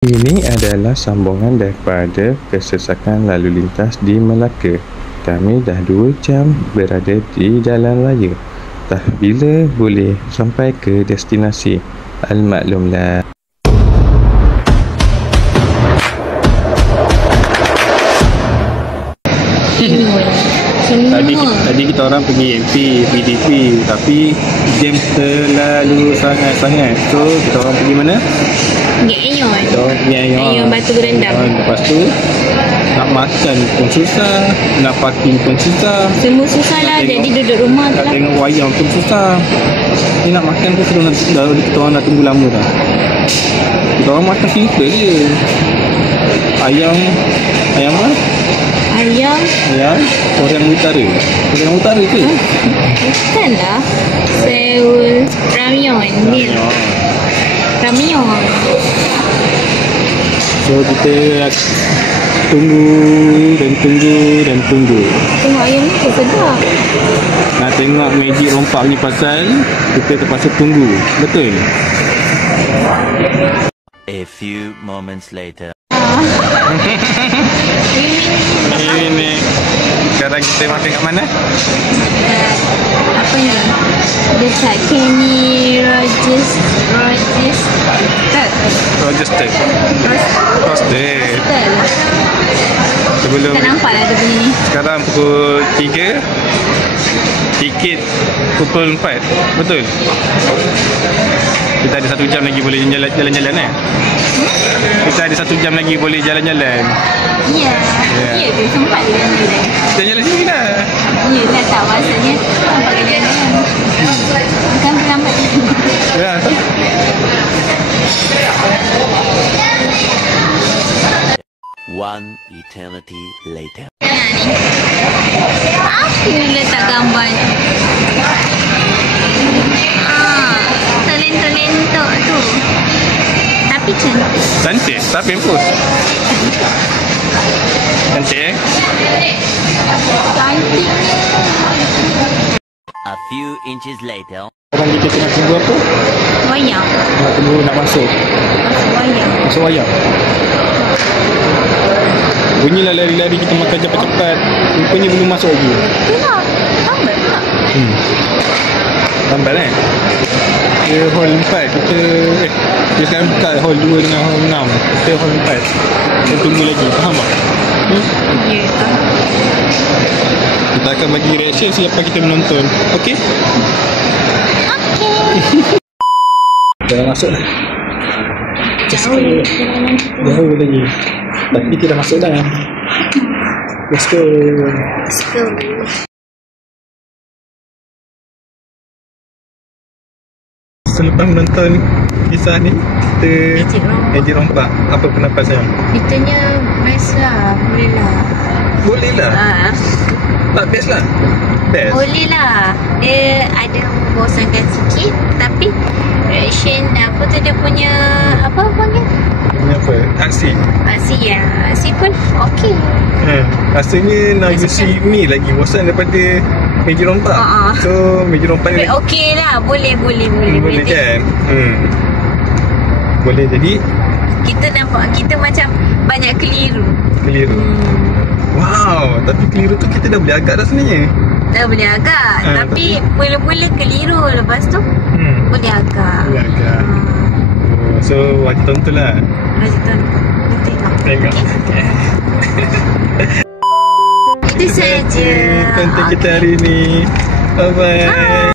Ini adalah sambungan daripada kesesakan lalu lintas di Melaka. Kami dah 2 jam berada di jalan raya. Dah bila boleh sampai ke destinasi? Al-maklumlah. Tadi kita orang pergi MP, PDP, tapi jam terlalu sangat-sangat. So kita orang pergi mana? Pergi Ayon. Kita orang pergi Ayon Batu Berendam. Lepas tu nak makan pun susah, nak parking pun susah. Semua susah lah, jadi duduk rumah tu lah. Nak lah. tengok wayang pun susah. Ni nak makan pun kita orang dah tunggu lama dah. Kita orang makan simple je. Ayam apa? Ayam Orang utara ke? bukan lah. Seoul Ramyeon. Ramyeon. So kita tunggu. Tengok ayam ni pun sedap. nak tengok magic rompak ni pasal kita terpaksa tunggu. Betul? A few moments later. Ini sekarang kita makan kat mana? Apa ni? Dekat Kenny Rogers. Roasted. Sebelum Tak nampak lah dia punya ni. sekarang pukul 3, tiket pukul 4. Betul? Kita ada 1 jam lagi boleh jalan-jalan Kita ada 1 jam lagi boleh jalan-jalan. Ya ke? Sempat dia jalan-jalan. Kita jalan sini dah. Yelah tak, maksudnya nampak ke jalan-jalan. Bukan terlambat. Ya, tak? One eternity later. Apa yang letak gambar ni? Terlentuk tu. Tapi cantik. Cantik? Tapi pun cantik Cantik. A few inches later. Orang kita tengah tunggu apa? Wayang. Nak tunggu nak masuk Masuk wayang. Bunyilah lari-lari kita makan cepat-cepat. Rupanya belum masuk lagi. Itulah. Lambat pula. Lambat Ke hall 4 kita sekarang buka hall 2 dengan hall 6. Kita hall 4. Kita tunggu lagi. Faham tak? Ya. Kita akan bagi reaction selepas kita menonton. Okey? Dah masuk dah. Jauh lagi. Tapi kita dah masuk dah. Let's go. Selepas menonton kisah ni, kita Magic Rompak. Apa pendapat saya? Itunya best lah. Boleh lah. Tak best lah. Best. Boleh lah. Dia ada membosankan sikit, tapi reaction apa tu dia punya apa panggil? Apa? Aksi pun okey. Rasanya Now You See Me lagi bosan daripada Magic Rompak. So Magic Rompak ni okey lah. Boleh kan? Boleh, jadi kita nampak kita macam banyak keliru. Wow, tapi keliru tu kita dah boleh agak dah sebenarnya. Dah boleh agak, tapi mula-mula keliru, lepas tu boleh agak. So wajib tonton lah. Tengok. Itu saja konten kita hari ni. Bye bye.